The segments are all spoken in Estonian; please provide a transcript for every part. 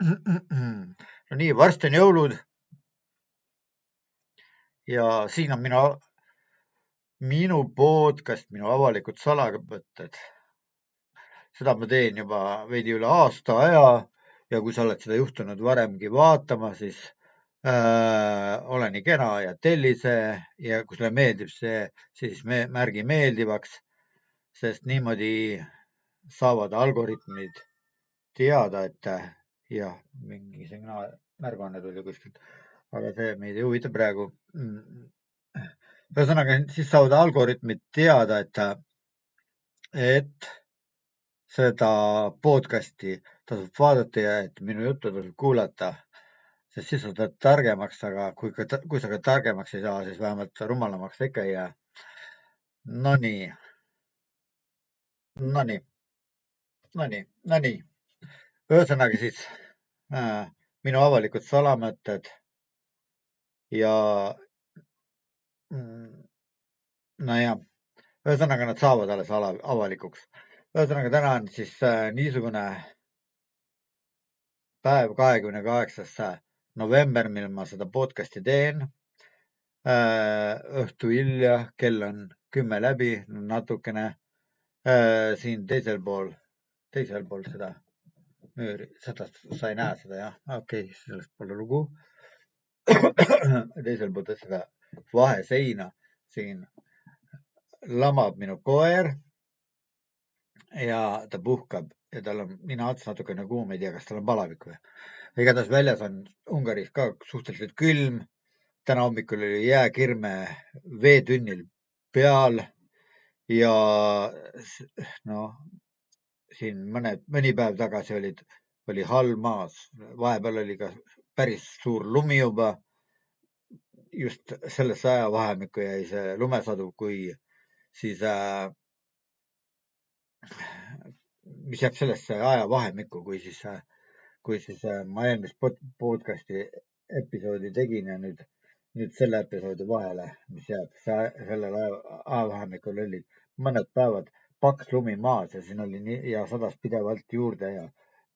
No nii, varsti on jõulud ja siin on minu podcast, minu avalikud salakõtted. Seda ma teen juba veidi üle aasta aja ja kui sa oled seda juhtunud varemgi vaatama, siis ole nii kena ja telli see ja kui sulle meeldib see, siis märgi meeldivaks, sest niimoodi saavad algoritmid teada, et jah, mingi signaal, märguanne tuli kuskilt, aga see meid ei huvita praegu. Ühesõnaga, siis saavad algoritmid teada, et seda podcasti tasub vaadata ja et minu juttu tasub kuulata, sest siis sa saad targemaks, aga kui sa ka targemaks ei saa, siis vähemalt rumalamaks ikka ei jää. Nonii, nonii, nonii. Ühesõnaga siis minu avalikud salamõtted ja nojah, ühesõnaga nad saavad alles avalikuks. Ühesõnaga täna on siis niisugune päev, 28. november, mil ma seda podcasti teen. Õhtu hilja, kell on 10 läbi, natukene siin teisel pool seda müüri, seda sa ei näe seda jah, okei, sellest pole lugu. Teisel pool seda vaheseina siin lamab minu koer ja ta puhkab ja tal on nina ots natukene kuum, ei tea, kas tal on palavik või. Igatahes väljas on Ungaris ka suhteliselt külm. Täna hommikul oli jääkirme veetünnil peal ja siin mõni päev tagasi oli hall maas. Vahepeal oli ka päris suur lumi juba. Just sellesse ajavahemikku jäi see lumesadu, kui siis mis jääb sellesse ajavahemikku, kui siis ma eelmist podcasti episoodi tegin ja nüüd selle episoodi vahele, mis jääb sellel ajavahemikul olid mõned päevad paks lumi maas ja siin oli ja sadas pidevalt juurde ja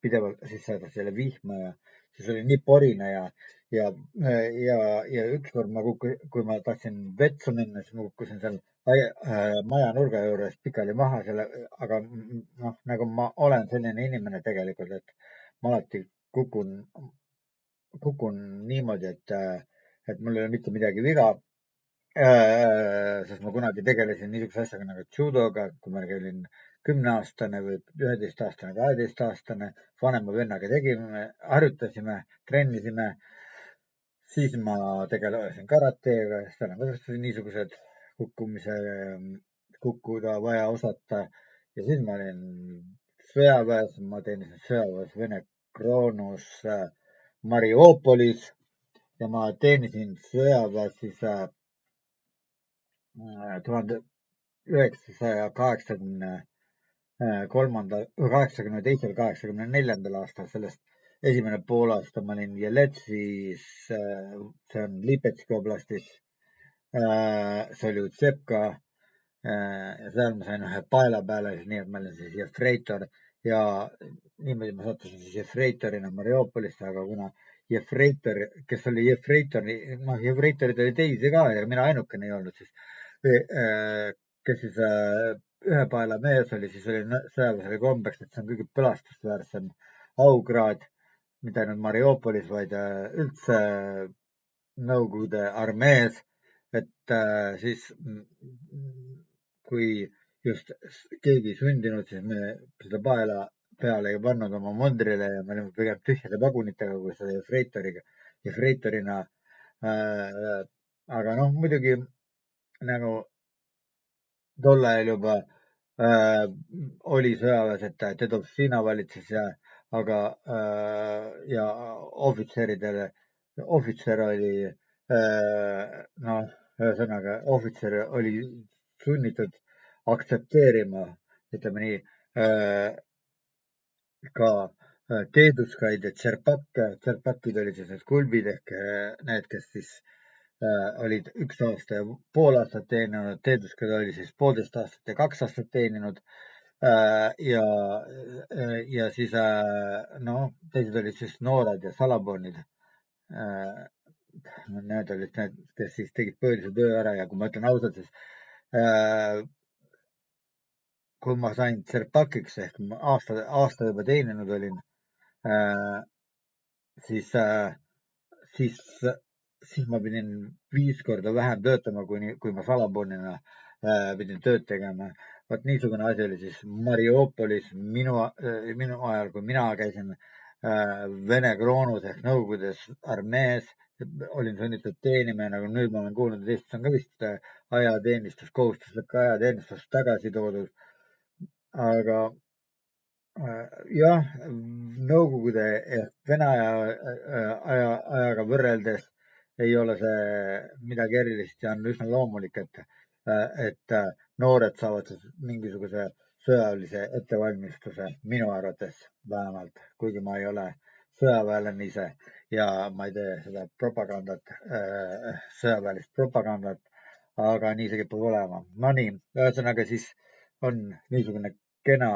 pidevalt siis sadas jälle vihma ja siis oli nii porine ja ükskord kui ma tahtsin vetsu minna, siis ma kukkusin seal maja nurga juures pikali maha aga nagu ma olen selline inimene tegelikult, et ma alati kukun niimoodi, et mul ei ole mitte midagi viga. Sest ma kunagi tegelesin niisuguse asjaga nagu judoga, kui ma olin 10-aastane või 11-aastane, 12-aastane, vanema vennaga tegime, harjutasime, trennisime. Siis ma tegelesin karateega, seal on ka niisugused kukkuda vaja osata. Ja siis ma olin sõjaväes, ma teenisin sõjaväes Vene kroonus Mariupolis ja ma teenisin sõjaväes siis 1982. aastal, sellest esimene poolaasta ma olin Jeletsis, see on Lipetski oblastis, see oli Utsepka ja seal ma sain ühe paela peale, nii et ma olin siis jefreitor ja niimoodi ma sattusin siis jefreitorina Mariupolisse, aga kuna jefreitor, kes oli jefreitor, jefreitorid oli teisi ka ja mina ainukene ei olnud, siis kes siis ühe paela mees oli, siis oli sõjaväes kombeks, et see on kõige põlastusväärsem aukraad, mitte ainult Mariupolis, vaid üldse Nõukogude armees. Et siis, kui just keegi sündinud, siis me seda paela peale ei pannud oma mundrile ja me olime pigem tühjade pagunitega kui seda jefreitorina. Aga muidugi nagu tol ajal juba oli sõjaväes, et Dedovšina valitses ja ohvitser oli, ühesõnaga ohvitser oli sunnitud aktsepteerima, ütleme nii, ka teeduskaid ja tšerpakke. Tšerpakid olid siis need kulbid ehk need, kes siis olid 1 aasta ja pool aastat teeninud, teeduskad oli siis 1,5 aastat ja 2 aastat teeninud ja siis teised olid siis noored ja salabornid. Need olid need, kes siis tegid põhilise töö ära ja kui ma ütlen ausalt, siis kui ma sain Tserpakiks ehk aasta juba teeninud olin, siis ma pidin 5 korda vähem töötama, kui ma salabornina pidin tööd tegema. Vot niisugune asi oli siis Mariupolis minu ajal, kui mina käisin Vene kroonus ehk Nõukogude armees, olin sunnitud teenima ja nagu nüüd ma olen kuulnud, et Eestis on ka vist kohustuslik ajateenistus tagasi toodud. Aga jah, Nõukogude ehk Vene ajaga võrreldes ei ole see midagi erilist ja on üsna loomulik, et noored saavad mingisuguse sõjalise ettevalmistuse, minu arvates vähemalt, kuigi ma ei ole sõjaväelane ise ja ma ei tee seda propagandat, sõjaväelist propagandat, aga nii see kipub olema. Nonii, ühesõnaga siis on niisugune kena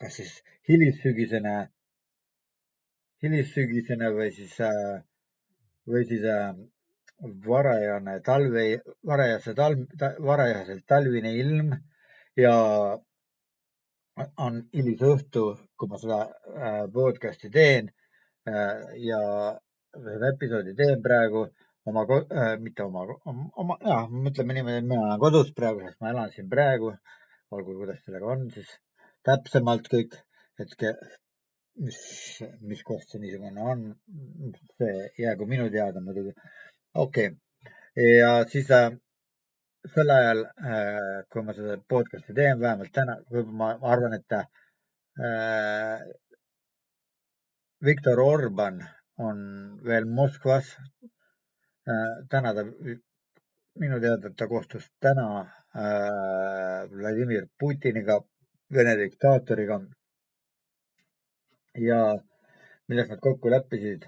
kas siis hilissügisene või siis varajaselt talvine ilm ja on hilisõhtu, kui ma seda podcast'i teen ja seda episoodi teen praegu ütleme niimoodi, et mina olen kodus praegu, sest ma elan siin praegu, olgu kuidas sellega on siis täpsemalt kõik, et mis koht see niisugune on, see jäägu minu teada muidugi. Okei. Ja siis sel ajal, kui ma seda podcast'i teen, vähemalt täna, ma arvan, et Viktor Orban on veel Moskvas. Täna minu teada ta kohtus täna Vladimir Putiniga, Vene diktaatoriga ja milles nad kokku leppisid,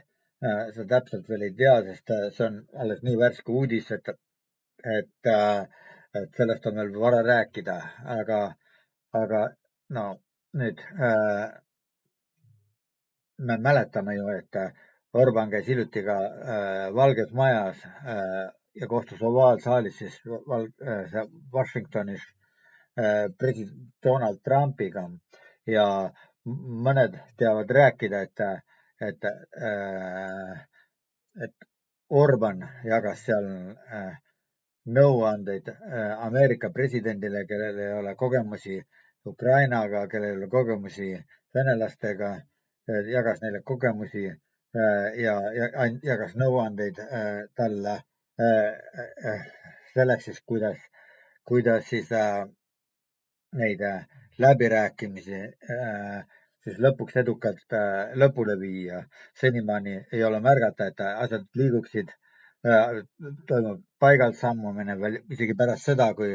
seda täpselt veel ei tea, sest see on alles nii värske uudis, et sellest on veel vara rääkida, aga no nüüd me mäletame ju, et Orban käis hiljuti ka Valges Majas ja kohtus ovaalsaalis siis Washingtonis president Donald Trumpiga ja mõned teavad rääkida, et Orban jagas seal nõuandeid Ameerika presidendile, kellel ei ole kogemusi Ukrainaga, kellel ei ole kogemusi venelastega, jagas neile kogemusi ja jagas nõuandeid talle selleks siis, kuidas siis neid läbirääkimisi siis lõpuks edukalt lõpule viia. Senimaani ei ole märgata, et asjad liiguksid, toimub paigalt sammumine veel isegi pärast seda, kui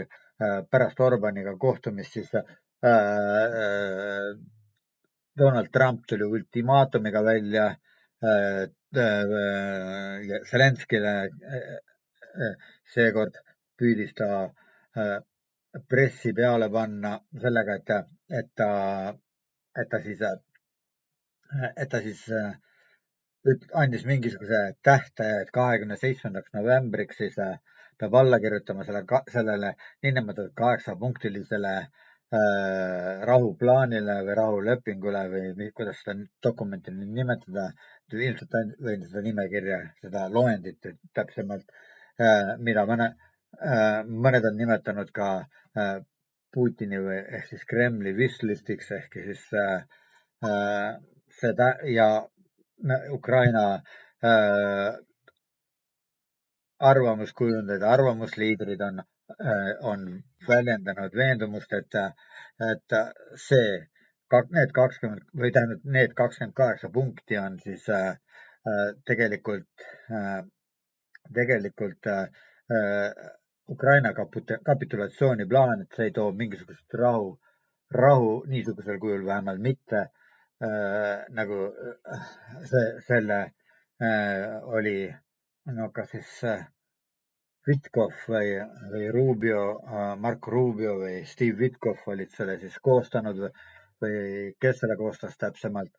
pärast Orbaniga kohtumist siis Donald Trump tuli ultimaatumiga välja Zelenskile. Seekord püüdis ta pressi peale panna sellega, et ta siis andis mingisuguse tähtaja, et 27. novembriks siis peab alla kirjutama sellele niinimetatud 8-punktilisele rahuplaanile või rahulepingule või kuidas seda dokumenti nimetada. Ilmselt võin seda nimekirja, seda loendit täpsemalt, mida mõned on nimetanud ka Putini või ehk siis Kremli wishlistiks ehk siis seda ja Ukraina arvamuskujundajad, arvamusliidrid on väljendanud veendumust, et need 20 või tähendab, need 28 punkti on siis tegelikult Ukraina kapitulatsiooniplaan, et see ei too mingisugust rahu niisugusel kujul vähemalt mitte, nagu selle oli kas siis Witkoff või Rubio, Marco Rubio või Steve Witkoff olid selle siis koostanud või kes selle koostas täpsemalt.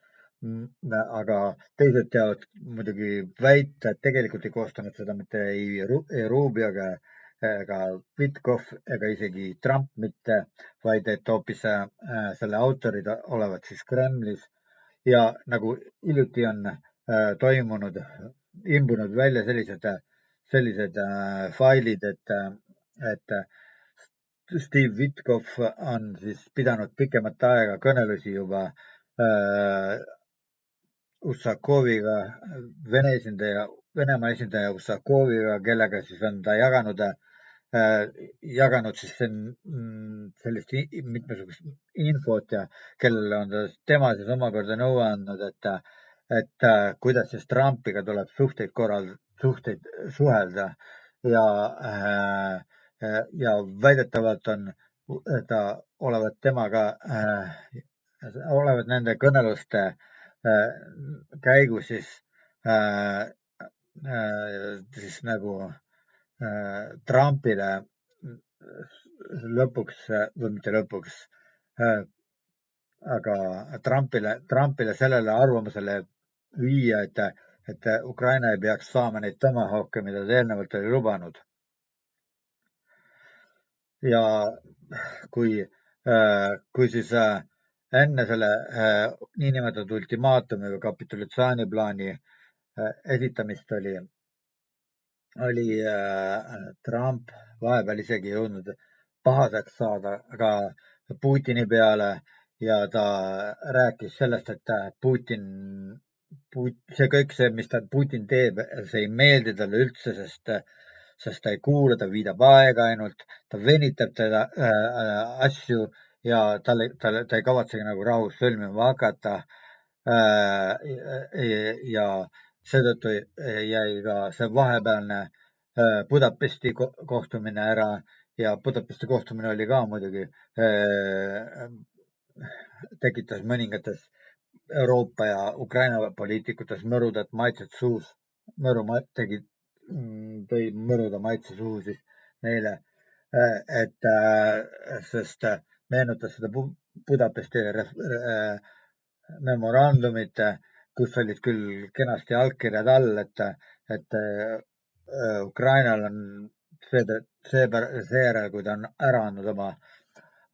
Aga teised teavad muidugi väita, et tegelikult ei koostanud seda mitte ei Rubio ega Witkoff ega isegi Trump mitte, vaid et hoopis selle autorid olevat siis Kremlis ja nagu hiljuti on imbunud välja sellised failid, et Steve Witkoff on siis pidanud pikemat aega kõnelusi juba Ussakoviga, Venemaa esindaja Ussakoviga, kellega siis on ta jaganud siis sellist mitmesugust infot ja kellele on tema siis omakorda nõu andnud, et kuidas siis Trumpiga tuleb suhteid suhelda ja, ja väidetavalt on ta olevat nende kõneluste käigus siis nagu Trumpile lõpuks või mitte lõpuks, aga Trumpile sellele arvamusele viia, et Ukraina ei peaks saama neid tomahawke, mida ta eelnevalt oli lubanud. Ja kui siis enne selle niinimetatud ultimaatumi või kapitulatsiooniplaani esitamist oli Trump vahepeal isegi jõudnud pahaseks saada ka Putini peale ja ta rääkis sellest, et mis Putin teeb, see ei meeldi talle üldse, sest ta ei kuula, ta viidab aega ainult, ta venitab teda asju ja ta ei kavatsegi nagu rahus sõlmima hakata. Ja seetõttu jäi ka see vahepealne Budapesti kohtumine ära ja Budapesti kohtumine oli ka muidugi tekitas mõningates Euroopa ja Ukraina poliitikutes mõrudat maitset suus, tõi mõruda maitse suhu siis neile, sest meenutas seda Budapesti memorandumit, kus olid küll kenasti allkirjad all, et Ukrainal on seejärel, kui ta on ära andnud oma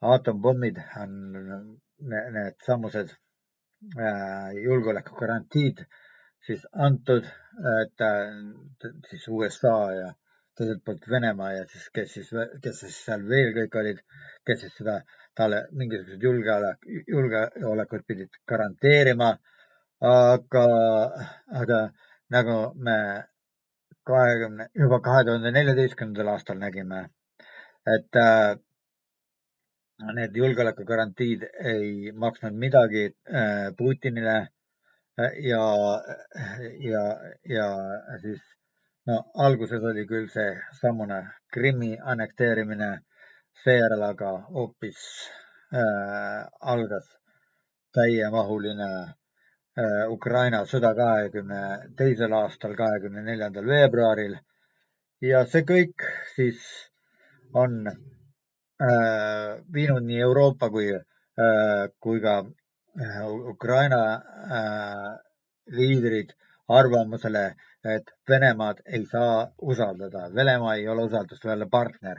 aatompommid, on need samused julgeolekugarantiid siis antud, et siis USA ja teiselt poolt Venemaa ja siis kes siis seal veel kõik olid, kes siis seda talle mingisugused julgeolekut pidid garanteerima. Aga nagu me juba 2014. aastal nägime, et need julgeolekugarantiid ei maksnud midagi Putinile ja siis no alguses oli küll see sammune Krimmi annekteerimine, seejärel aga hoopis algas täiemahuline Ukraina sõda 22. aastal, 24. veebruaril ja see kõik siis on viinud nii Euroopa kui ka Ukraina liidrid arvamusele, et Venemaad ei saa usaldada. Venemaa ei ole usaldusväärne partner.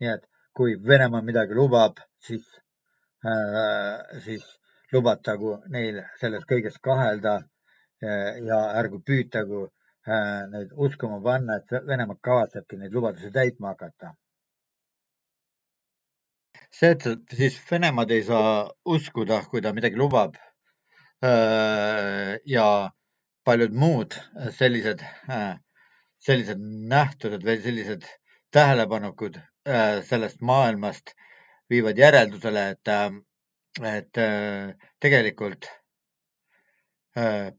Nii et kui Venemaa midagi lubab, siis lubatagu neil selles kõiges kahelda ja ärgu püütagu neid uskuma panna, et Venemaa kavatsebki neid lubadusi täitma hakata. See, et siis Venemaad ei saa uskuda, kui ta midagi lubab ja paljud muud sellised nähtused või sellised tähelepanekud sellest maailmast viivad järeldusele, et tegelikult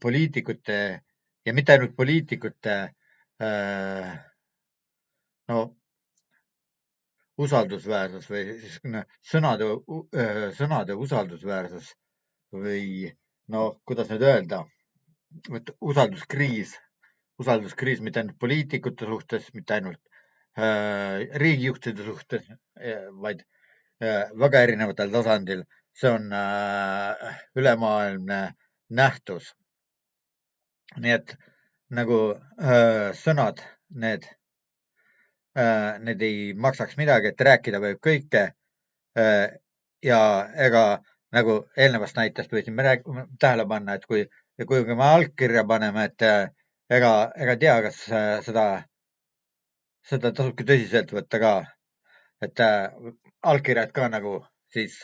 poliitikute ja mitte ainult poliitikute usaldusväärsus või siis sõnade usaldusväärsus või kuidas nüüd öelda, et usalduskriis mitte ainult poliitikute suhtes, mitte ainult riigijuhtide suhtes, vaid väga erinevatel tasandil. See on ülemaailmne nähtus. Nii et nagu sõnad, need ei maksaks midagi, et rääkida võib kõike. Ja ega nagu eelnevast näitest võisime tähele panna, et kui me allkirja paneme, et ega tea, kas seda tasubki tõsiselt võtta ka, et allkirjad ka nagu siis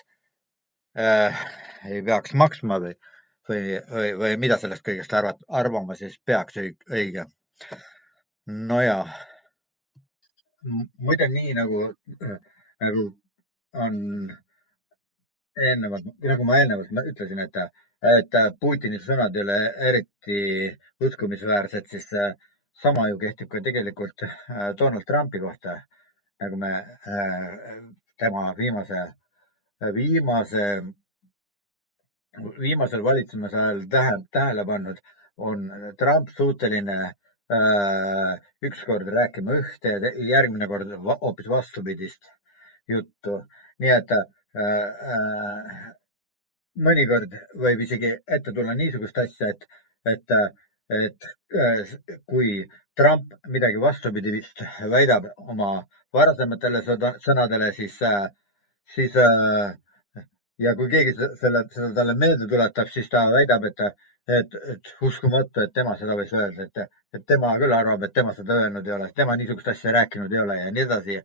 ei peaks maksma või mida sellest kõigest arvama siis peaks õige. Nojah, muide nii nagu on eelnevalt, nagu ma eelnevalt ütlesin, et Putini sõnad ei ole eriti uskumisväärsed, siis sama ju kehtib ka tegelikult Donald Trumpi kohta, nagu me tema viimasel valitsemise ajal tähele pannud, on Trump suuteline ükskord rääkima ühte ja järgmine kord hoopis vastupidist juttu. Nii et mõnikord võib isegi ette tulla niisugust asja, et kui Trump midagi vastupidist väidab oma varasematele sõnadele, siis ja kui keegi seda talle meelde tuletab, siis ta väidab, et uskumatu, et tema seda võis öelda, et tema küll arvab, et tema seda öelnud ei ole, tema niisugust asja rääkinud ei ole ja nii edasi.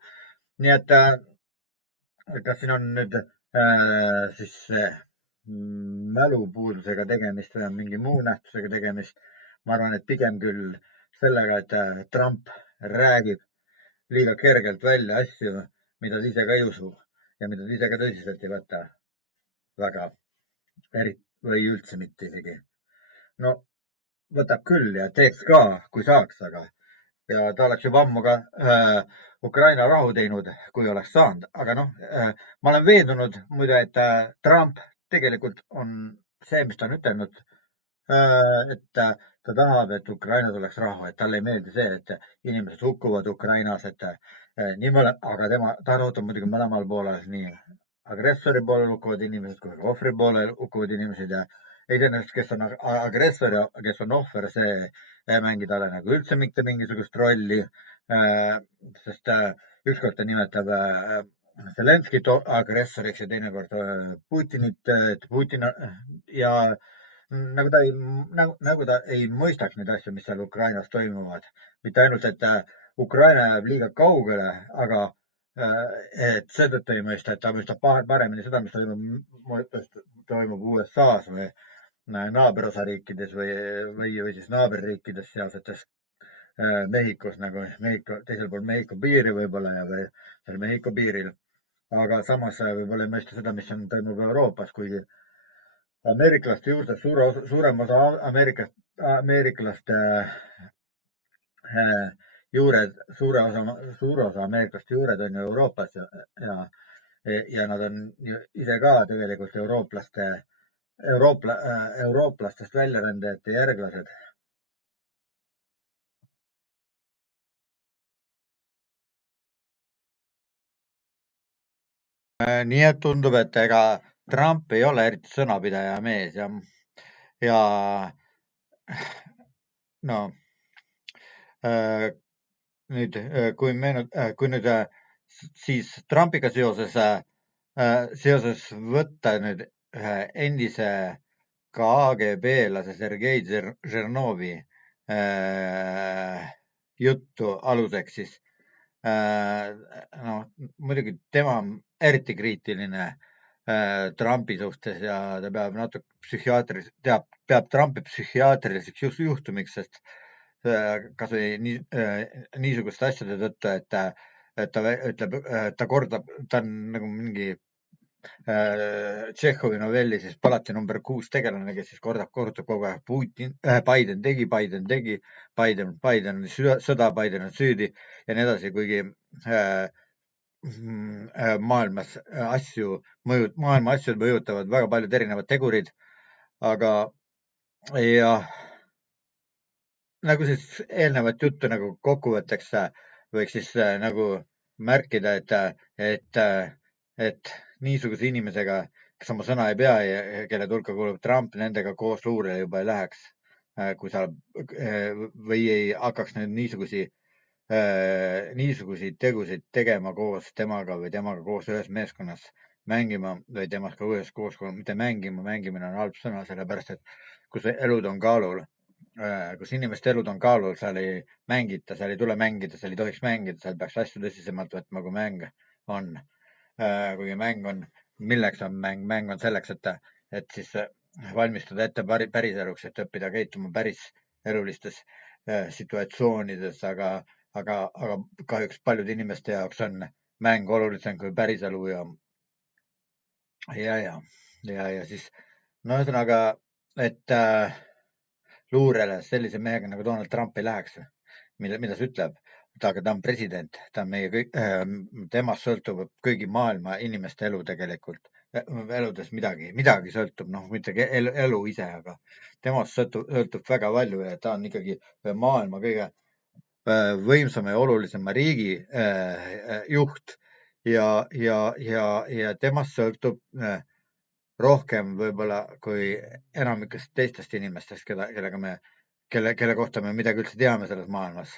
Nii et kas siin on nüüd siis mälupuudusega tegemist või on mingi muu nähtusega tegemist? Ma arvan, et pigem küll sellega, et Trump räägib liiga kergelt välja asju, mida ta ise ka ei usu ja mida ta ise ka tõsiselt ei võta väga, või üldse mitte isegi. No võtab küll ja teeks ka, kui saaks, ja ta oleks juba ammu ka Ukraina rahu teinud, kui oleks saanud. Aga noh, ma olen veendunud muide, et Trump tegelikult on see, mis ta on ütelnud, et ta tahab, et Ukrainas oleks rahu, et talle ei meeldi see, et inimesed hukkuvad Ukrainas, et aga ta rõhutab muidugi mõlemal poolel, nii agressori poolel hukkuvad inimesed kui ka ohvri poolel hukkuvad inimesed ja iseenesest, kes on agressor ja kes on ohver, see ei mängi talle nagu üldse mitte mingisugust rolli, sest ükskord ta nimetab Zelenskit agressoriks ja teinekord Putinit, Putin ja nagu ta ei mõistaks neid asju, mis seal Ukrainas toimuvad. Mitte ainult, et Ukraina jääb liiga kaugele, aga et seetõttu ei mõista, et ta mõistab paremini seda, mis toimub USA-s või naaberosariikides või siis naaberriikides sealsetes Mehhikos nagu teisel pool Mehhiko piiri võib-olla ja või seal Mehhiko piiril. Aga samas võib-olla ei mõista seda, mis toimub Euroopas, kuigi ameeriklaste juurde suurem osa ameeriklaste juured, suur osa ameeriklaste juured on ju Euroopas ja nad on ise ka tegelikult eurooplastest väljarändajate järglased. Nii et tundub, et ega Trump ei ole eriti sõnapidaja mees ja no nüüd, kui nüüd siis Trumpiga seoses võtta nüüd ühe endise KGB-lase Sergei Žernovi juttu aluseks, siis no muidugi tema on eriti kriitiline Trumpi suhtes ja ta peab Trumpi psühhiaatriliseks juhtumiks, sest kasvõi niisuguste asjade tõttu, et ta ütleb, ta kordab, ta on nagu mingi Tšehhovi novelli siis palati number 6 tegelane, kes siis korrutab kogu aeg Biden tegi, Biden on sõda, Biden on süüdi ja nii edasi, kuigi maailma asju mõjutavad väga paljud erinevad tegurid. Aga jah, nagu siis eelnevat juttu nagu kokkuvõtteks, võiks siis nagu märkida, et niisuguse inimesega, kes oma sõna ei pea ja kelle hulka kuulub Trump, nendega koos luurele juba ei läheks. Kui sa või ei hakkaks nüüd niisuguseid tegusid tegema koos temaga või temaga koos ühes meeskonnas mängima või temast ka ühes koos, mitte mängima, mängimine on halb sõna, sellepärast et kus elud on kaalul, kus inimeste elud on kaalul, seal ei mängita, seal ei tule mängida, seal ei tohiks mängida, seal peaks asju tõsisemalt võtma, kui mäng on. kuigi mäng on, milleks on mäng? Mäng on selleks, et siis valmistuda ette päriseluks, et õppida käituma päris elulistes situatsioonides, aga kahjuks paljude inimeste jaoks on mäng olulisem kui päriselu ja siis no ühesõnaga, et luurele sellise mehega nagu Donald Trump ei läheks. Mida see ütleb? Aga ta on president, ta on meie kõik, temast sõltub kõigi maailma inimeste elu tegelikult. Eludes midagi sõltub, noh, mitte elu ise, aga temast sõltub väga palju ja ta on ikkagi maailma kõige võimsama ja olulisema riigi juht ja temast sõltub rohkem võib-olla kui enamikest teistest inimestest, kelle kohta me midagi üldse teame selles maailmas.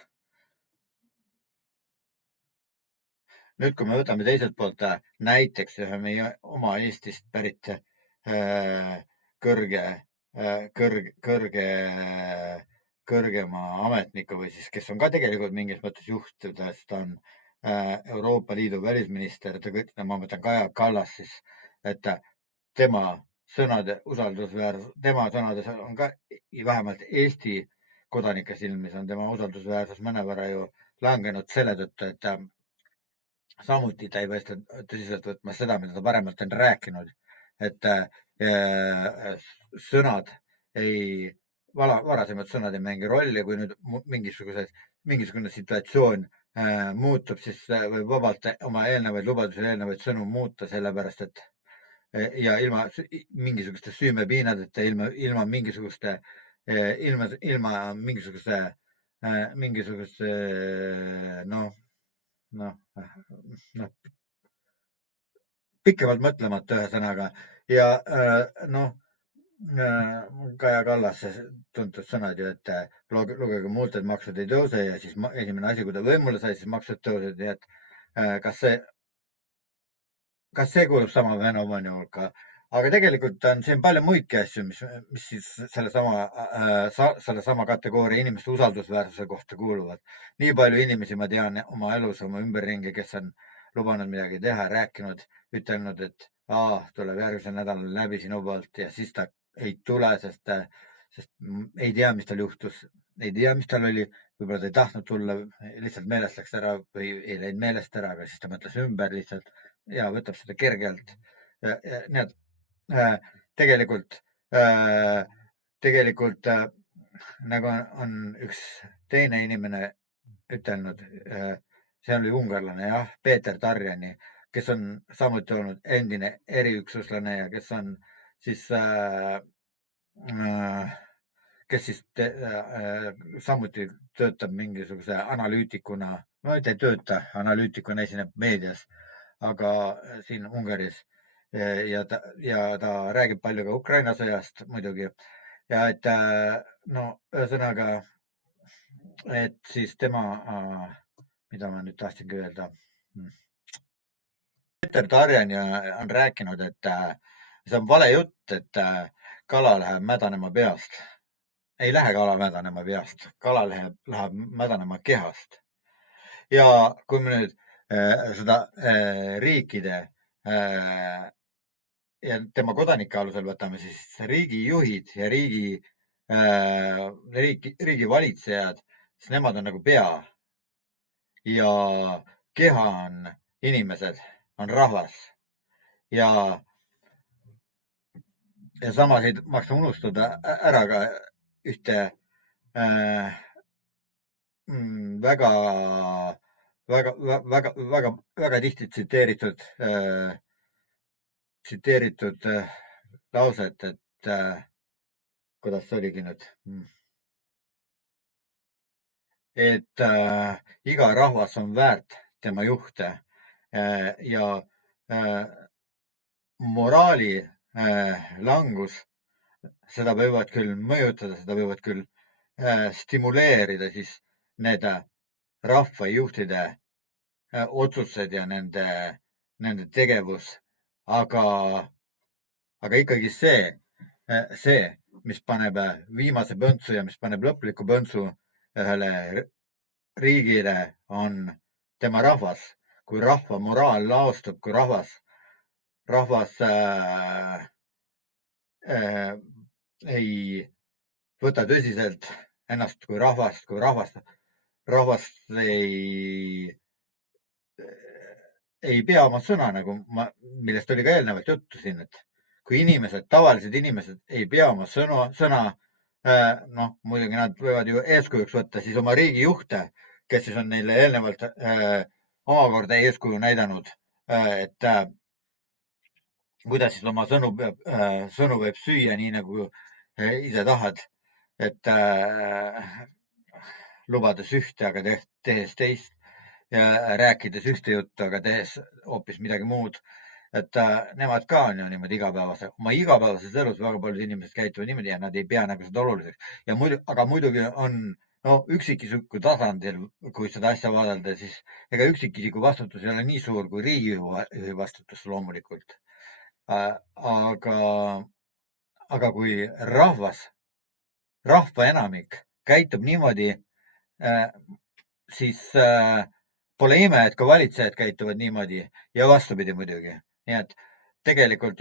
Nüüd, kui me võtame teiselt poolt näiteks ühe meie oma Eestist pärit kõrgema ametniku või siis, kes on ka tegelikult mingis mõttes juht, ta on Euroopa Liidu välisminister, ma mõtlen Kaja Kallas siis, et tema sõnade usaldusväärsus, tema sõnades on ka vähemalt Eesti kodanike silmis on tema usaldusväärsus mõnevõrra ju langenud selle tõttu, et samuti ta ei võeta tõsiselt võtma seda, mida ta varemalt on rääkinud, et sõnad varasemad sõnad ei mängi rolli, kui nüüd mingisugune situatsioon muutub, siis võib vabalt oma eelnevaid lubadusi, eelnevaid sõnu muuta, sellepärast et ja ilma mingisuguste süümepiinadeta, ilma mingisuguste pikemalt mõtlemata ühesõnaga ja Kaja Kallase tuntud sõnad ju, et lugege muult, et maksud ei tõuse ja siis esimene asi, kui ta võimule sai, siis maksud tõusid, nii et kas see kuulub sama fenomeni hulka? Aga tegelikult on siin palju muidki asju, mis siis sellesama kategooria inimeste usaldusväärsuse kohta kuuluvad. Nii palju inimesi ma tean oma elus, oma ümberringi, kes on lubanud midagi teha, rääkinud, ütelnud, et tuleb järgmisel nädalal läbi sinu poolt ja siis ta ei tule, sest ei tea, mis tal juhtus, ei tea, mis tal oli, võib-olla ta ei tahtnud tulla, lihtsalt meelest läks ära või ei läinud meelest ära, aga siis ta mõtles ümber lihtsalt ja võtab seda kergelt. Need tegelikult nagu on üks teine inimene ütelnud, see oli ungarlane jah, Peeter Tarjani, kes on samuti olnud endine eriüksuslane ja kes on siis samuti töötab mingisuguse analüütikuna, no ta ei tööta, analüütikuna esineb meedias, aga siin Ungaris ja ta räägib palju ka Ukraina sõjast muidugi ja et ühesõnaga, et siis tema, mida ma nüüd tahtsingi öelda. Peeter Tarjani on rääkinud, et see on vale jutt, et kala läheb mädanema peast. Ei lähe kala mädanema peast, kala läheb mädanema kehast. Ja kui me nüüd seda riikide ja tema kodanike alusel võtame, siis riigijuhid ja riigi valitsejad, siis nemad on nagu pea ja keha on inimesed, on rahvas ja samas ei maksa unustada ära ka ühte väga tihti tsiteeritud lauset, et kuidas see oligi nüüd, et iga rahvas on väärt tema juhte ja moraali langus, seda võivad küll mõjutada, seda võivad küll stimuleerida siis need rahvajuhtide otsused ja nende tegevus, aga ikkagi see, mis paneb viimase põntsu ja mis paneb lõpliku põntsu ühele riigile, on tema rahvas. Kui rahva moraal laostub, kui rahvas ei võta tõsiselt ennast kui rahvast ei pea oma sõna, millest oli ka eelnevalt juttu siin, et kui tavalised inimesed ei pea oma sõna, noh, muidugi nad võivad ju eeskujuks võtta siis oma riigijuhte, kes siis on neile eelnevalt omakorda eeskuju näidanud, et kuidas siis oma sõnu võib süüa nii, nagu ise tahad, et lubades ühte, aga tehes teist ja rääkides ühte juttu, aga tehes hoopis midagi muud. Et nemad ka on ju niimoodi oma igapäevases elus väga paljud inimesed käituvad niimoodi ja nad ei pea nagu seda oluliseks. Aga muidugi on üksikisiku tasandil, kui seda asja vaadelda, siis ega üksikisiku vastutus ei ole nii suur kui riigijuhi vastutus loomulikult. Aga kui rahva enamik käitub niimoodi, siis pole ime, et ka valitsejad käituvad niimoodi ja vastupidi muidugi. Nii et tegelikult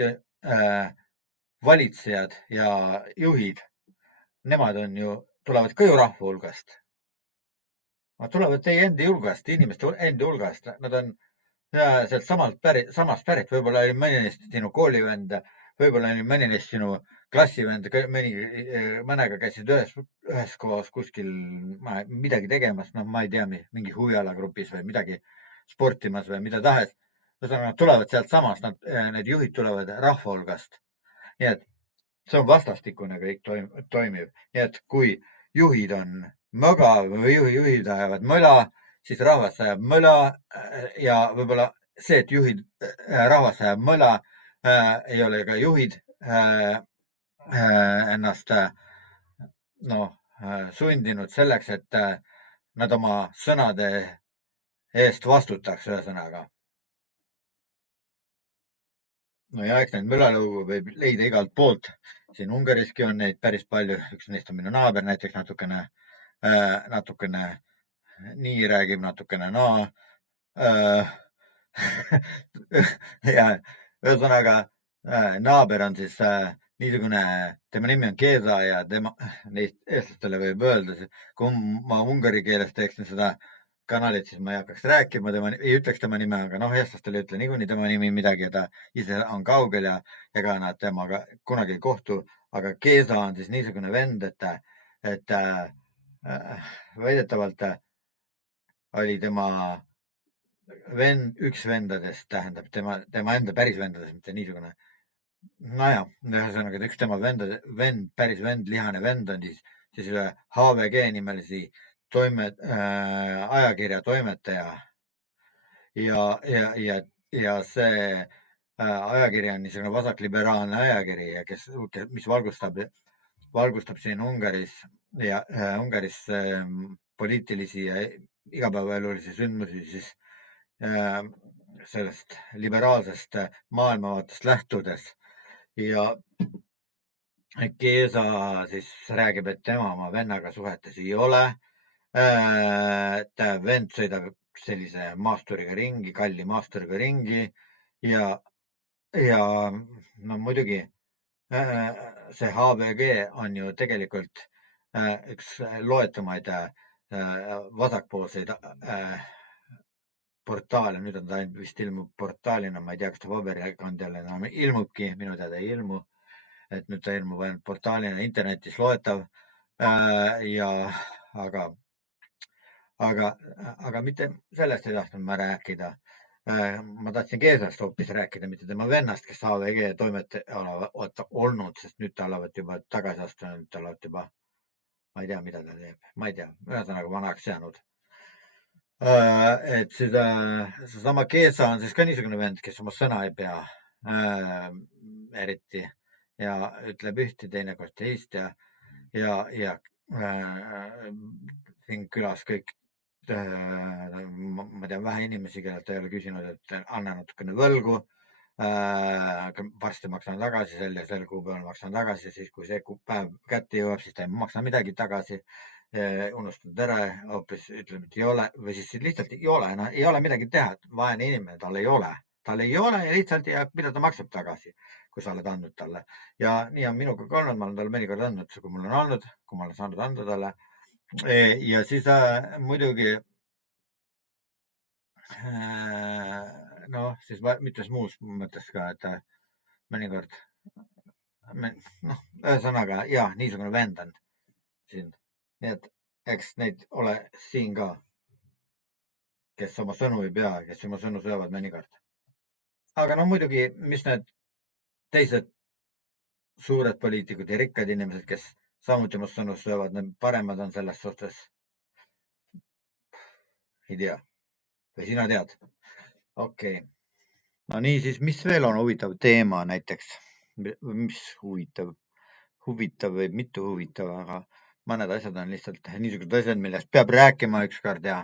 valitsejad ja juhid, nemad tulevad ka ju rahva hulgast. Nad tulevad teie endi hulgast, inimeste endi hulgast. Nad on sealt samast pärit. Võib-olla oli mõni neist sinu koolivend, võib-olla oli mõni neist sinu klassivend, mõnega käisid üheskoos kuskil midagi tegemas, ma ei tea, mingi huvialagrupis või midagi sportimas või mida tahes. Ühesõnaga, nad tulevad sealt samast, need juhid tulevad rahva hulgast. Nii et see on vastastikune kõik toimib. Nii et kui juhid on möga või juhid ajavad möla, siis rahvas ajab möla ja võib-olla see, et rahvas ajab möla, ei ole ka juhid ennast sundinud selleks, et nad oma sõnade eest vastutaks, ühesõnaga. No ja eks neid mölalõugu võib leida igalt poolt. Siin Ungariski on neid päris palju. Üks neist on minu naaber näiteks natukene nii räägib, natukene naa. Ja ühesõnaga naaber on siis niisugune, tema nimi on Keesa ja neist eestlastele võib öelda, kui ma ungari keeles teeksin seda kanalit, siis ma ei hakkaks rääkima, ei ütleks tema nime, aga eestlastele ei ütle niikuinii tema nimi midagi ja ta ise on kaugel ja ega nad temaga kunagi ei kohtu. Aga Keesa on siis niisugune vend, et väidetavalt oli tema üks vendadest, tähendab tema enda päris vendadest, mitte niisugune. Nojah, ühesõnaga, et üks tema päris vend, lihane vend on siis ühe HVG nimelisi ajakirja toimetaja. Ja see ajakiri on niisugune vasakliberaalne ajakiri, mis valgustab siin Ungaris poliitilisi ja igapäevaelulisi sündmusi siis sellest liberaalsest maailmavaatest lähtudes. Ja Keesa siis räägib, et tema oma vennaga suhetes ei ole. Vend sõidab sellise maasturiga ringi, kalli maasturiga ringi ja no muidugi see HVG on ju tegelikult üks loetumaid vasakpoolseid portaale. Nüüd on ta vist ilmub portaalina, ma ei tea, kas ta paberkandjal enam ilmubki, minu teada ei ilmu. Et nüüd ta ilmub ainult portaalina internetis loetav. Aga mitte sellest ei tahtnud ma rääkida. Ma tahtsin Keesast hoopis rääkida, mitte tema vennast, kes HVG toimetaja olevat olnud, sest nüüd ta olevat juba tagasi astunud, ta olevat juba ma ei tea, mida ta teeb, ma ei tea, ühesõnaga vanaks jäänud. Et seesama Keesa on siis ka niisugune vend, kes oma sõna ei pea eriti ja ütleb ühte, teinekord teist ja siin külas kõik, ma tean vähe inimesi, kellelt ei ole küsinud, et anna natukene võlgu. Varsti maksan tagasi sel kuupäeval maksan tagasi, siis kui see päev kätte jõuab, siis ta ei maksa midagi tagasi. Unustanud ära, hoopis ütleb, et ei ole või siis lihtsalt ei ole, ei ole midagi teha, vaene inimene, tal ei ole ja lihtsalt ja mida ta maksab tagasi, kui sa oled andnud talle. Ja nii on minuga ka olnud, ma olen talle mõnikord andnud, kui mul on olnud, kui ma olen saanud anda talle. Ja siis muidugi siis mitmes muus mõttes ka, et mõnikord, ühesõnaga ja niisugune vend on siin. Nii et eks neid ole siin ka, kes oma sõnu ei pea, kes oma sõnu söövad mõnikord. Aga no muidugi, mis need teised suured poliitikud ja rikkad inimesed, kes samuti oma sõnu söövad, need paremad on selles suhtes. Ei tea. Või sina tead? Okei. No nii, siis mis veel on huvitav teema näiteks? Mis huvitav või mitte huvitav, aga mõned asjad on lihtsalt niisugused asjad, millest peab rääkima ükskord ja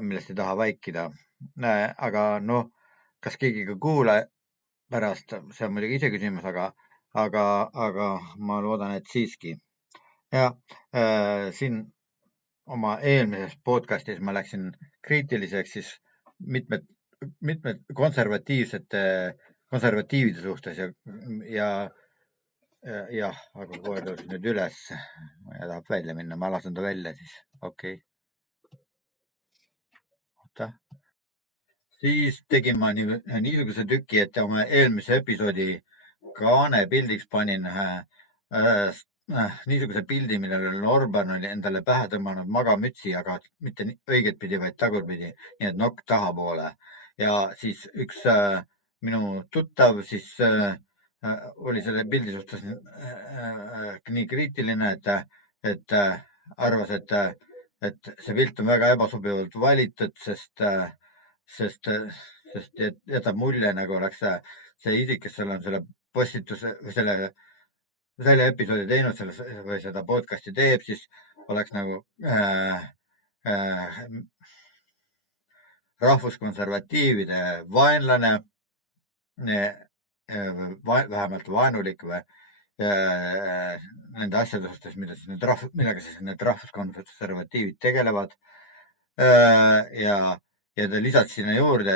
millest ei taha vaikida. Aga noh, kas keegi ka kuuleb pärast, see on muidugi iseküsimus, aga ma loodan, et siiski. Ja siin oma eelmises podcastis ma läksin kriitiliseks siis mitmed konservatiivide suhtes ja jah, aga kohe tõusin nüüd üles ja tahab välja minna, ma lasen ta välja siis, okei. Oota. Siis tegin ma niisuguse tüki, et oma eelmise episoodi kaane pildiks panin niisuguse pildi, millel on Orban oli endale pähe tõmmanud magamütsi, aga mitte õiget pidi, vaid tagurpidi, nii et nokk tahapoole. Ja siis üks minu tuttav siis oli selle pildi suhtes nii kriitiline, et arvas, et see pilt on väga ebasobivalt valitud, sest jätab mulje, nagu oleks see isik, kes on selle postituse või selle episoodi teinud või seda podcasti teeb, siis oleks nagu rahvuskonservatiivide vaenlane, vähemalt vaenulik või nende asjade suhtes, millega siis need rahvuskonservatiivid tegelevad. Ja ta lisas sinna juurde,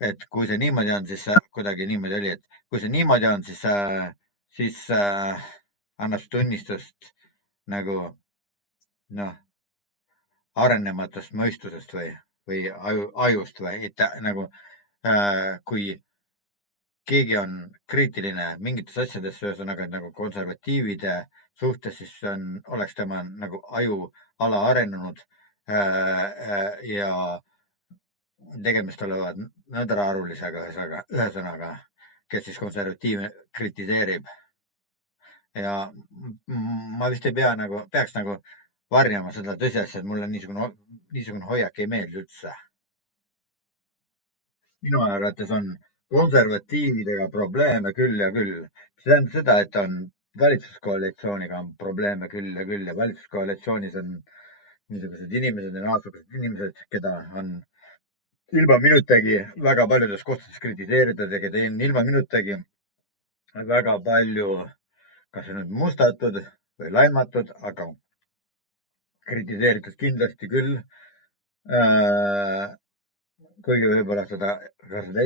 et kui see niimoodi on, siis kuidagi niimoodi oli, et kui see niimoodi on, siis annab tunnistust nagu arenematust mõistusest või ajust või nagu kui keegi on kriitiline mingites asjades, ühesõnaga nagu konservatiivide suhtes, siis oleks tema nagu aju alaarenenud ja tegemist olevat nõdraarulisega, ühesõnaga, kes siis konservatiive kritiseerib. Ja ma vist ei peaks nagu varjama seda tõsiasja, et mulle niisugune hoiak ei meeldi üldse. Minu arvates on konservatiividega probleeme küll ja küll. See tähendab seda, et valitsuskoalitsiooniga on probleeme küll ja küll ja valitsuskoalitsioonis on niisugused inimesed ja naasugused inimesed, keda on ilma minutagi väga paljudes kohtades kritiseeritud ja keda on ilma minutagi väga palju kas nüüd mustatud või laimatud, aga kritiseeritud kindlasti küll. Kuigi võib-olla seda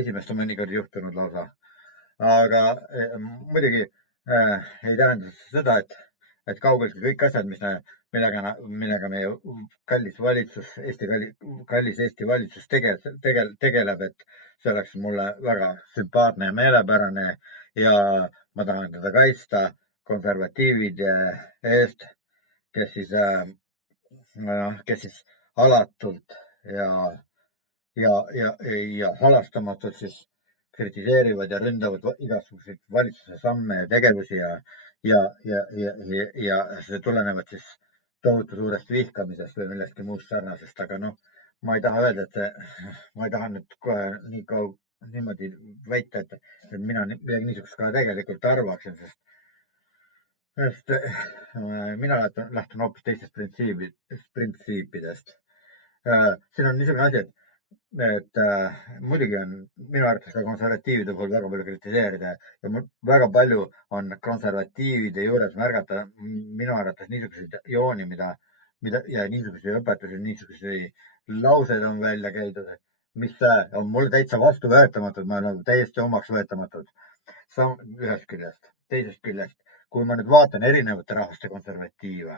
esimest on mõnikord juhtunud lausa. Aga muidugi ei tähenda seda, et kaugeltki kõik asjad, millega meie kallis valitsus, kallis Eesti valitsus tegeleb, et see oleks mulle väga sümpaatne ja meelepärane ja ma tahan teda kaitsta konservatiivide eest, kes siis alatult ja halastamatult siis kritiseerivad ja ründavad igasuguseid valitsuse samme ja tegevusi ja see tulenevad siis tohutu suurest vihkamisest või millestki muust sarnasest, aga noh, ma ei taha öelda, ma ei taha nüüd kohe niimoodi väita, et mina midagi niisugust ka tegelikult arvaksin, sest mina lähtun hoopis teistest printsiipidest. Siin on niisugune asi, et muidugi on minu arvates ka konservatiivide puhul väga palju kritiseerida ja väga palju on konservatiivide juures märgata minu arvates niisuguseid jooni, ja niisuguseid õpetusi, niisuguseid lauseid on välja käidud, mis on mulle täitsa vastuvõetamatud, ma olen täiesti omaks võetamatud. Ühest küljest, teisest küljest, kui ma nüüd vaatan erinevate rahvaste konservatiive,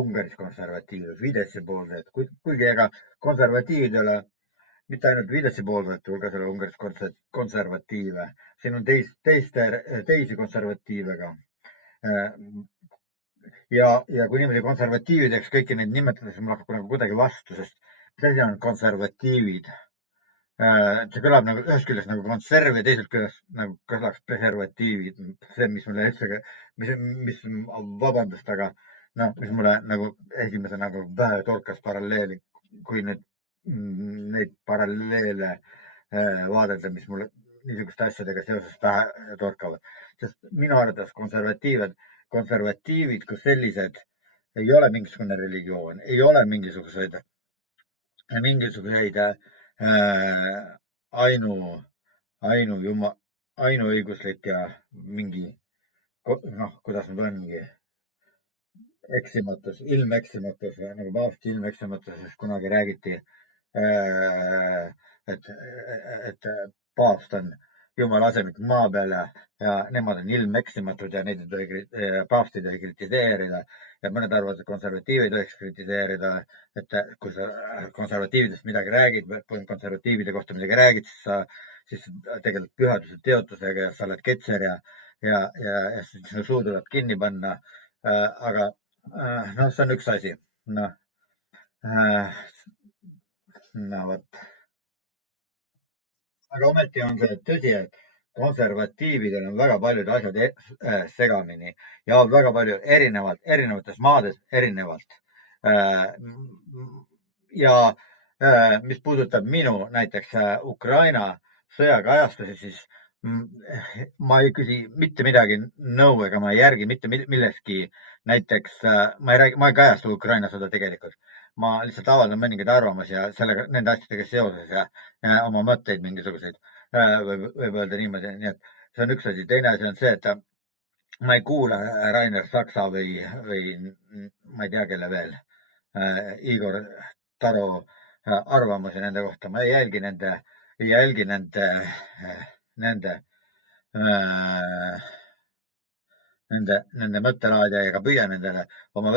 Ungaris konservatiive, Fideszi pooldajaid, kuigi ega konservatiivid ei ole mitte ainult Fideszi pooldajate hulgas ei ole Ungaris konservatiive, siin on teisi konservatiive ka. Ja kui niimoodi konservatiivideks kõiki neid nimetada, siis mul hakkab nagu kuidagi vastu, sest mis asi on konservatiivid? See kõlab nagu ühest küljest nagu konserv ja teisest küljest nagu kõlaks preservatiivid. See, mis mulle üldse, mis vabandust, aga noh, mis mulle nagu esimese nagu pähe torkas paralleeli, kui nüüd neid paralleele vaadelda, mis mulle niisuguste asjadega seoses pähe torkavad. Sest minu arvates konservatiivid kui sellised ei ole mingisugune religioon, ei ole mingisuguseid ainuõiguslik ja mingi, noh, kuidas nüüd ongi, eksimatus, ilmeksimatus, nagu paavsti ilmeksimatusest kunagi räägiti, et paavst on jumala asemik maa peal ja nemad on ilmeksimatud ja neid ei tohi, paavsti ei tohi kritiseerida ja mõned arvavad, et konservatiive ei tohiks kritiseerida, et kui sa konservatiividest midagi räägid, konservatiivide kohta midagi räägid, siis tegeled pühaduse teotusega ja sa oled ketser ja sinu suu tuleb kinni panna. Aga noh, see on üks asi. Noh, no vot. Aga ometi on see tõsi, et konservatiividel on väga paljud asjad segamini ja väga palju erinevates maades erinevalt. Ja mis puudutab minu näiteks Ukraina sõjakajastusi, siis ma ei küsi mitte midagi nõu ega ma ei järgi mitte milleski. Näiteks ma ei kajasta Ukraina sõda tegelikult. Ma lihtsalt avaldan mõningaid arvamusi ja sellega, nende asjadega seoses ja oma mõtteid mingisuguseid, võib öelda niimoodi. Nii et see on üks asi. Teine asi on see, et ma ei kuula Rainer Saksa või ma ei tea, kelle veel, Igor Taro arvamusi nende kohta. Ma ei jälgi nende mõttelaade ega püüa nendele oma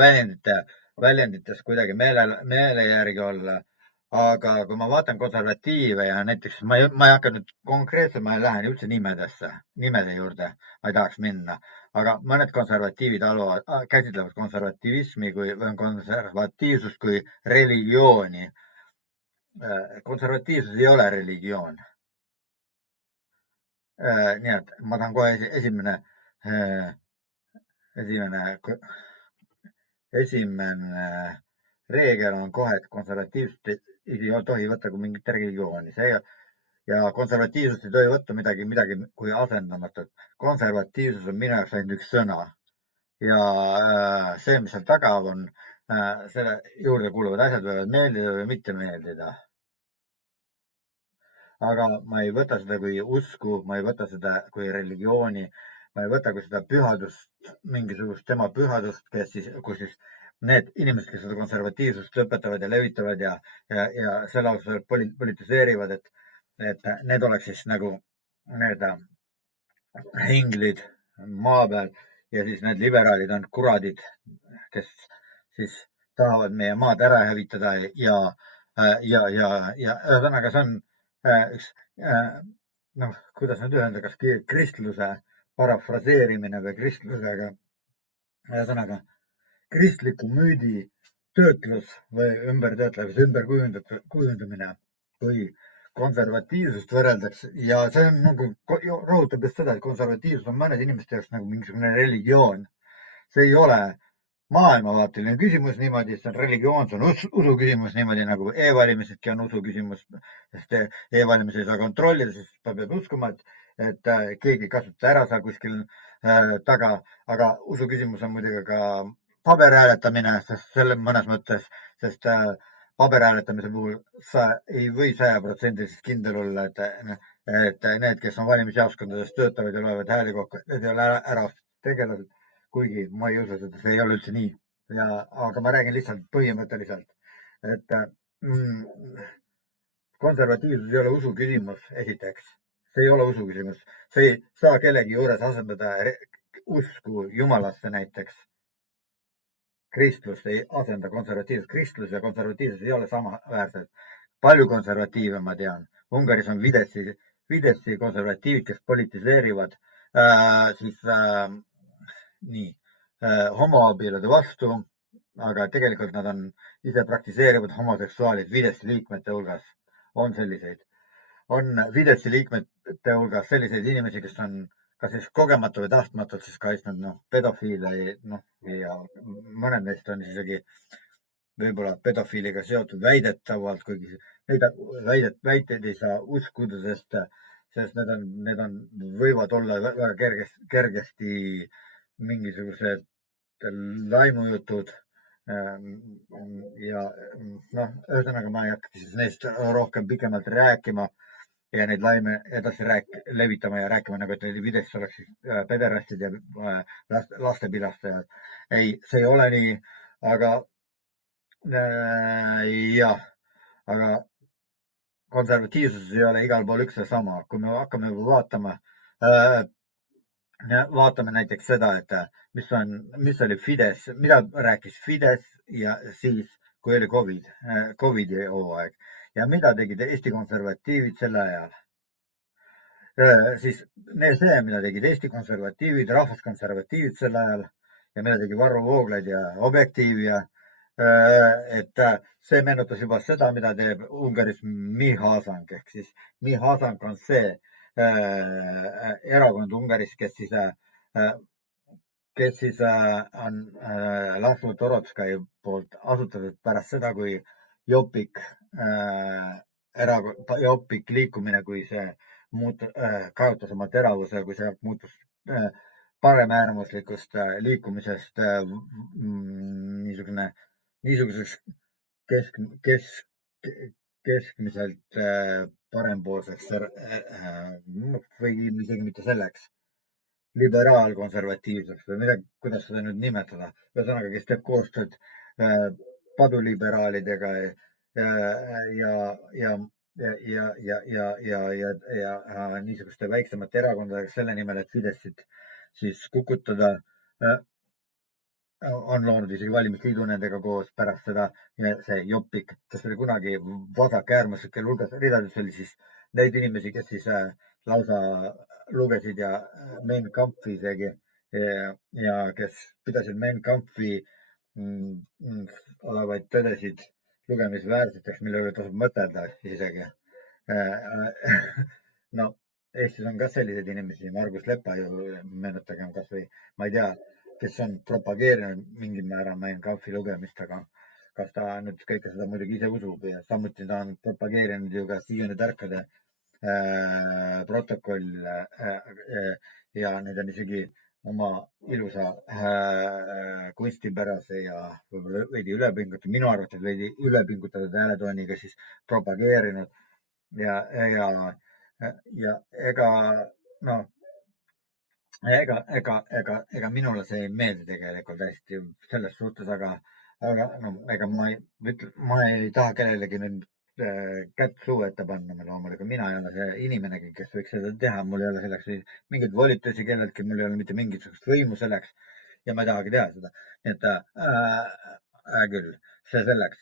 väljendites kuidagi meele järgi olla. Aga kui ma vaatan konservatiive ja näiteks ma ei hakka nüüd konkreetselt, ma ei lähe üldse nimede juurde, ma ei tahaks minna, aga mõned konservatiivid käsitlevad konservatiivismi või konservatiivsust kui religiooni. Konservatiivsus ei ole religioon. Nii et ma tahan kohe esimene reegel on kohe, et konservatiivsust ei tohi võtta kui mingit religiooni. Ja konservatiivsust ei tohi võtta midagi kui asendamatut. Konservatiivsus on minu jaoks ainult üks sõna. Ja see, mis seal taga on, selle juurde kuuluvad asjad võivad meeldida või mitte meeldida. Aga ma ei võta seda kui usku, ma ei võta seda kui religiooni, ma ei võta kui seda pühadust, mingisugust tema pühadust, kus siis need inimesed, kes seda konservatiivsust õpetavad ja levitavad ja selle ausal politiseerivad, et need oleks siis nagu need inglid maa peal ja siis need liberaalid on kuradid, kes siis tahavad meie maad ära hävitada ja ühesõnaga see on üks, noh, kuidas nüüd öelda, kas kristluse parafraseerimine või kristlusega, ühesõnaga kristliku müüdi töötlus või ümberkujundamine, kui konservatiivsust võrreldakse ja see on nagu rõhutab just seda, et konservatiivsus on mõnede inimeste jaoks nagu mingisugune religioon. See ei ole maailmavaateline küsimus niimoodi, see on religioon, see on usu küsimus niimoodi nagu e-valimisedki on usu küsimus, sest e-valimisi ei saa kontrollida, sest sa pead uskuma, et keegi ei kasuta ära seal kuskil taga, aga usu küsimus on muidugi ka paberhääletamine, sest selle mõnes mõttes, sest paberhääletamise puhul sa ei või 100% kindel olla, et need, kes on valimisjaoskondades töötavad ja loevad hääli kokku, need ei ole ära tegelased, kuigi ma ei usu seda, see ei ole üldse nii. Aga ma räägin lihtsalt põhimõtteliselt, et konservatiivsus ei ole usu küsimus, esiteks. See ei ole usu küsimus. Sa ei saa kellegi juures asendada usku jumalasse näiteks. Kristlust ei asenda konservatiivsus. Kristlus ja konservatiivsus ei ole samaväärsed. Palju konservatiive ma tean. Ungaris on Fideszi konservatiivid, kes politiseerivad homoabielude vastu, aga tegelikult nad on ise praktiseerivad homoseksuaalid Fideszi liikmete hulgas. On selliseid. On Fideszi liikmete hulgas selliseid inimesi, kes on kas siis kogemata või tahtmatult siis kaitsnud pedofiile, ja mõned neist on isegi võib-olla pedofiiliga seotud väidetavalt, kuigi neid väiteid ei saa uskuda, sest need võivad olla väga kergesti mingisugused laimujutud. Ja ühesõnaga ma ei hakka siis neist rohkem pikemalt rääkima ja neid laime edasi levitama ja rääkima nagu, et need videos oleks pederastid ja lastepilastajad. Ei, see ei ole nii, aga aga konservatiivsus ei ole igal pool üks ja sama. Kui me hakkame vaatame näiteks seda, et mis oli Fides, mida rääkis Fides ja siis, kui oli Covidi hooaeg ja mida tegid Eesti konservatiivid sel ajal. Siis see, mida tegid Eesti konservatiivid, rahvuskonservatiivid sel ajal ja mida tegi Varro Vooglaid ja Objektiiv et see meenutas juba seda, mida teeb Ungaris Mihasang ehk siis Mihasang on see erakond Ungaris, kes siis on Laszlo Torotskai poolt asutatud pärast seda, kui Jobbik liikumine, kui see kaotas oma teravuse, kui see muutus paremäärmuslikust liikumisest niisuguseks keskmiselt parempoolseks või isegi mitte selleks, liberaalkonservatiivseks või midagi, kuidas seda nüüd nimetada. Ühesõnaga, kes teeb koostööd paduliberaalidega ja niisuguste väiksemate erakondadega selle nimel, et Fidesit siis kukutada, on loonud isegi valimisliidu nendega koos pärast seda, see Jobbik, kes oli kunagi vasakäärmuslikel ridades, oli siis neid inimesi, kes siis lausa lugesid ja Mein Kampfi isegi ja kes pidasid Mein Kampfi olevaid tõdesid lugemisväärseteks, mille üle tasub mõtelda isegi. No Eestis on ka selliseid inimesi, Margus Lepa ju meenutagem kasvõi, ma ei tea, kes on propageerinud mingil määral Mein Kampfi lugemist, aga kas ta nüüd kõike seda muidugi ise usub ja samuti ta on propageerinud ju ka Siiani tarkade protokolle ja need on isegi oma ilusa kunstipärase ja võib-olla veidi minu arvates veidi ülepingutatud hääletooniga siis propageerinud ja ega minule see ei meeldi tegelikult hästi selles suhtes, aga ega ma ei taha kellelegi nüüd kätt suu ette panna, loomulikult mina ei ole see inimenegi, kes võiks seda teha, mul ei ole selleks mingeid volitusi kelleltki, mul ei ole mitte mingisugust võimu selleks ja ma ei tahagi teha seda. Nii et küll, see selleks.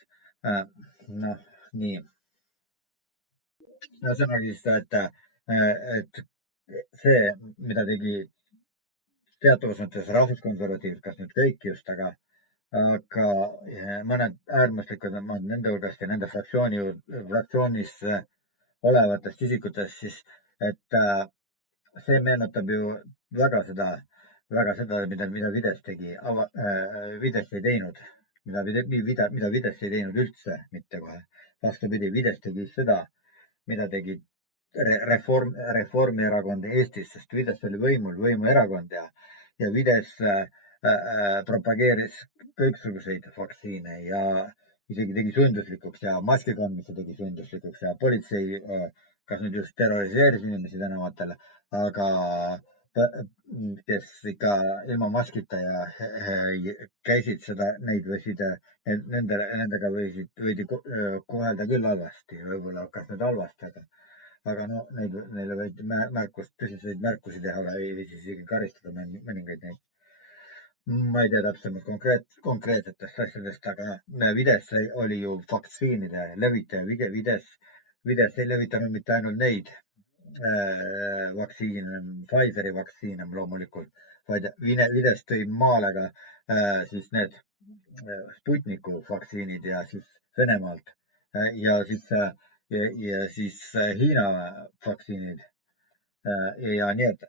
Nii. Ühesõnaga siis, et see, mida tegi teatavas mõttes rahvuskonservatiivid, kas nüüd kõik just, aga mõned äärmuslikud nende hulgast ja nende fraktsioonis olevatest isikutest, siis et see meenutab ju väga seda, mida Fidesz tegi. Fidesz ei teinud, mida Fidesz ei teinud üldse mitte kohe. Vastupidi, Fidesz tegi seda, mida tegi Reformierakond Eestis, sest Fidesz oli võimuerakond ja Fidesz propageeris kõiksuguseid vaktsiine ja isegi tegi sunduslikuks ja maski kandmise tegi sunduslikuks ja politsei, kas nüüd just terroriseeris inimesi tänavatel, aga kes ikka ilma maskita ja käisid neid võisid, nendega võidi kohelda küll halvasti, võib-olla hakkas nüüd halvasti, aga no neile võidi tõsiseid märkusi teha või siis isegi karistada mõningaid neid. Ma ei tea täpsemalt konkreetsetest asjadest, aga Fidesz oli ju vaktsiinide levitaja. Fidesz ei levitanud mitte ainult neid vaktsiine, Pfizeri vaktsiine loomulikult, vaid Fidesz tõi maale ka siis need Sputniku vaktsiinid ja siis Venemaalt ja siis Hiina vaktsiinid. Ja nii, et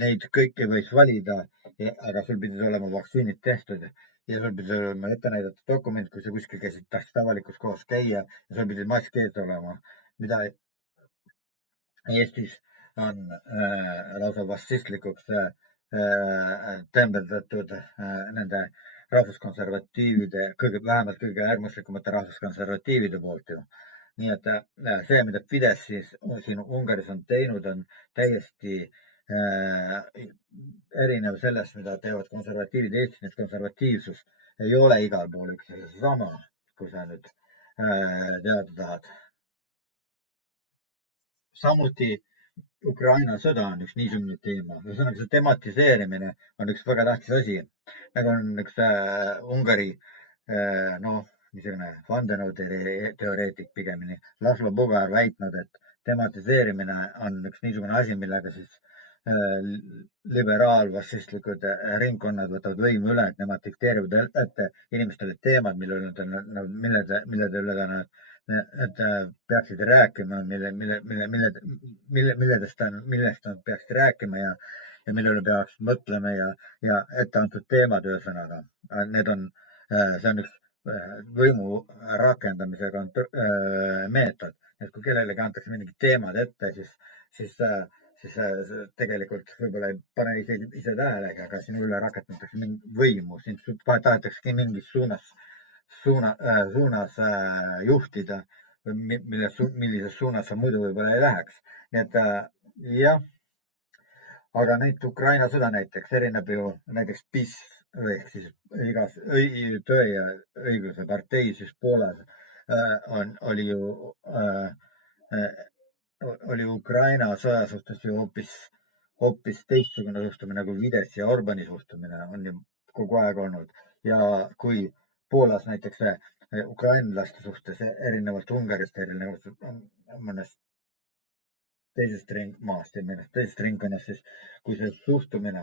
neid kõiki võis valida, aga sul pidid olema vaktsiinid tehtud ja sul pidi olema ette näidata dokument, kui sa kuskil käisid, tahtsid avalikus kohas käia ja sul pidi mask ees olema, mida Eestis on lausa fašistlikuks tembeldatud nende rahvuskonservatiivide, vähemalt kõige äärmuslikumate rahvuskonservatiivide poolt ju. Nii et see, mida Fidesz siin Ungaris on teinud, on täiesti erinev sellest, mida teevad konservatiivid Eestis. Nii et konservatiivsus ei ole igal pool üks ja sama, kui sa nüüd teada tahad. Samuti Ukraina sõda on üks niisugune teema. Ühesõnaga, see tematiseerimine on üks väga tähtis asi. Nagu on üks Ungari niisugune vandenõuteoreetik pigemini, Laslo Bugar väitnud, et tematiseerimine on üks niisugune asi, millega siis liberaalfašistlikud ringkonnad võtavad võimu üle, et nemad dikteerivad ette inimestele teemad, millede üle nad peaksid rääkima, millest nad peaksid rääkima ja mille üle peaks mõtlema ja etteantud teemad, ühesõnaga. See on üks võimu rakendamise meetod, et kui kellelegi antakse mingid teemad ette, siis tegelikult võib-olla ei pane ise tähelegi, aga sinu üle rakendatakse mingit võimu, sind tahetakse mingis suunas juhtida, millises suunas sa muidu võib-olla ei läheks. Nii et jah, aga nüüd Ukraina sõda näiteks erineb ju näiteks PiS ehk siis Tõe ja õigluse partei siis Poolas oli Ukraina sõja suhtes ju hoopis teistsugune suhtumine kui Fideszi ja Orbani suhtumine on ju kogu aeg olnud. Ja kui Poolas näiteks ukrainlaste suhtes erinevalt Ungarist, erinevalt mõnest teisest ringkonnast, siis kui see suhtumine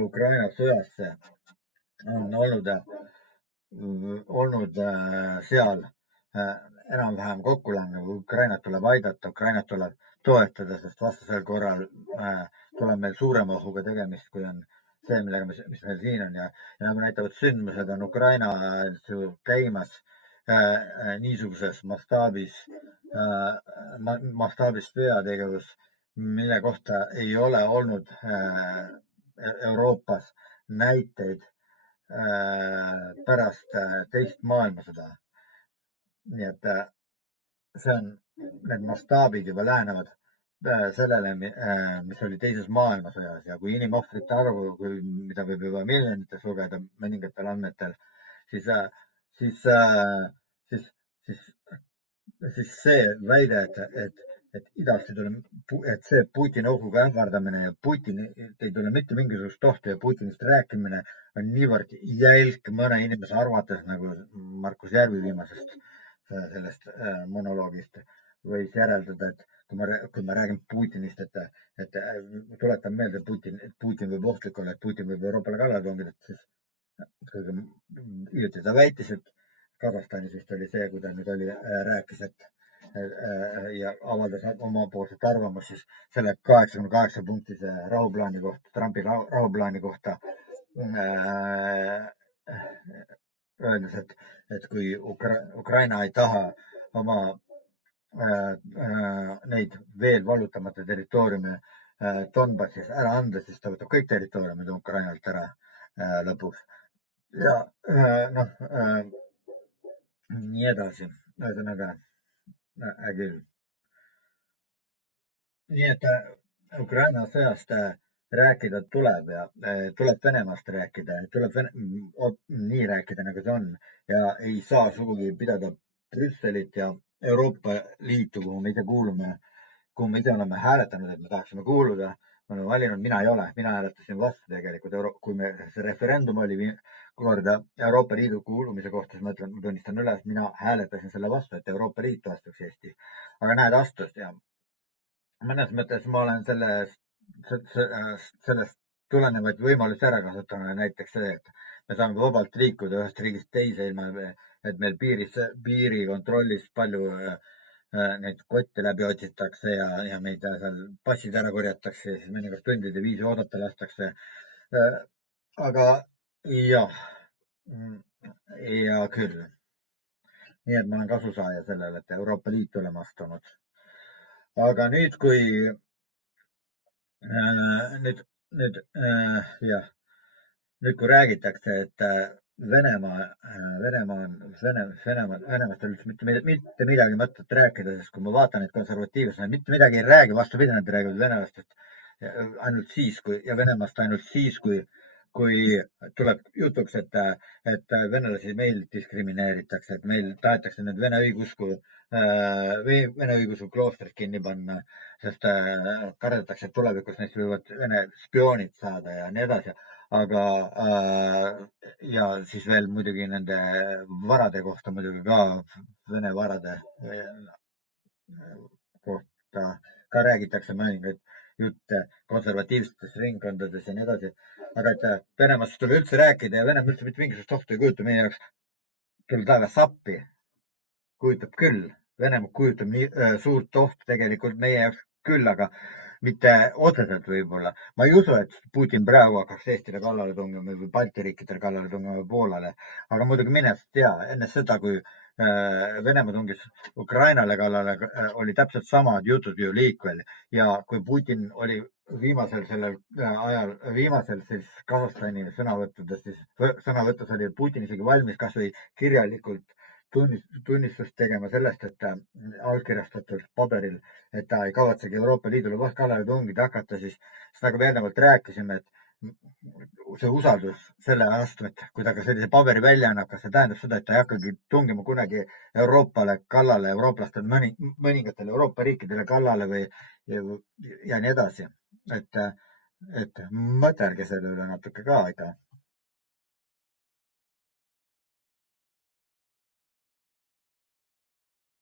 Ukraina sõjasse on olnud seal enam-vähem kokkulangev, Ukrainat tuleb aidata, Ukrainat tuleb toetada, sest vastasel korral tuleb meil suurema ohuga tegemist, kui on see, mis meil siin on ja nagu näitavad sündmused, on Ukrainas ju käimas niisuguses mastaabis sõjategevus, mille kohta ei ole olnud Euroopas näiteid pärast teist maailmasõda. Nii et need mastaabid juba lähenevad sellele, mis oli teises maailmasõjas ja kui inimohvrite arvu, mida võib juba miljonites lugeda mõningatel andmetel, siis see väide, et idast ei tule, et see Putini ohuga ähvardamine ja ei tule mitte mingisugust ohtu ja Putinist rääkimine on niivõrd jälk mõne inimese arvates, nagu Markus Järvi viimasest sellest monoloogist võis järeldada, et kui ma räägin Putinist, et tuletan meelde, et Putin võib ohtlik olla, et Putin võib Euroopale kallale tungida, siis hiljuti ta väitis, et Kasahstanis vist oli see, kui ta nüüd rääkis, ja avaldas omapoolset arvamust siis selle 88-punktise rahuplaani kohta, Trumpi rahuplaani kohta, öeldes, et kui Ukraina ei taha oma neid veel vallutamata territooriume Donbassis ära anda, siis ta võtab kõik territooriumid Ukrainalt ära lõpuks. Ja nii edasi. Ühesõnaga, küll. Nii et Ukraina sõjast rääkida tuleb ja tuleb Venemaast rääkida, tuleb nii rääkida, nagu see on ja ei saa sugugi pidada Brüsselit ja Euroopa Liitu, kuhu me ise kuulume, kuhu me ise oleme hääletanud, et me tahaksime kuuluda. Me oleme valinud, mina ei ole, mina hääletasin vastu tegelikult, kui see referendum oli korda Euroopa Liidu kuulumise kohta, siis ma ütlen, ma tunnistan üles, mina hääletasin selle vastu, et Euroopa Liitu astuks Eesti. Aga näed, astus ja mõnes mõttes ma olen sellest tulenevaid võimalusi ära kasutanud, näiteks see, et me saame vabalt liikuda ühest riigist teise, ilma et meil piirikontrollis palju neid kotte läbi otsitakse ja meid seal passid ära korjatakse ja siis mõnikord tundide viisi oodata lastakse. Aga jah, ja küll. Nii et ma olen kasusaaja sellele, et Euroopa Liitu oleme astunud. Aga nüüd, kui räägitakse, et Venemaast ei üldse mitte midagi mõtet rääkida, sest kui ma vaatan neid konservatiivseid, nad mitte midagi ei räägi, vastupidi, nad räägivad Venemaast ainult siis, ja Venemaast ainult siis, kui tuleb jutuks, et venelasi meil diskrimineeritakse, et meil tahetakse need vene õigeusu kloostrid kinni panna, sest kardetakse, et tulevikus neist võivad vene spioonid saada ja nii edasi. Aga ja siis veel muidugi nende varade kohta muidugi ka, vene varade kohta ka räägitakse mõningaid jutte konservatiivsetes ringkondades ja nii edasi. Aga et Venemaast tuleb üldse rääkida ja Venemaa üldse mitte mingisugust ohtu ei kujuta meie jaoks. Küll taevas appi. Kujutab küll. Venemaa kujutab nii suurt ohtu tegelikult meie jaoks küll, aga mitte otseselt võib-olla. Ma ei usu, et Putin praegu hakkaks Eestile kallale tungima või Balti riikidele kallale tungima või Poolale. Aga muidugi mine tea, enne seda, kui Venemaa tungis Ukrainale kallale, oli täpselt samad jutud ju liikvel ja kui Putin oli viimasel siis Kasahstani sõnavõtus oli Putin isegi valmis kasvõi kirjalikult tunnistust tegema sellest, et allkirjastatud paberil, et ta ei kavatsegi Euroopa Liidule kallale tungida hakata, siis nagu me eelnevalt rääkisime, et see usaldus selle vastu, et kui ta ka sellise paberi välja annab, kas see tähendab seda, et ta ei hakkagi tungima kunagi Euroopale kallale, eurooplastele, mõningatele Euroopa riikidele kallale või ja nii edasi. Et mõtelge selle üle natuke ka, ikka.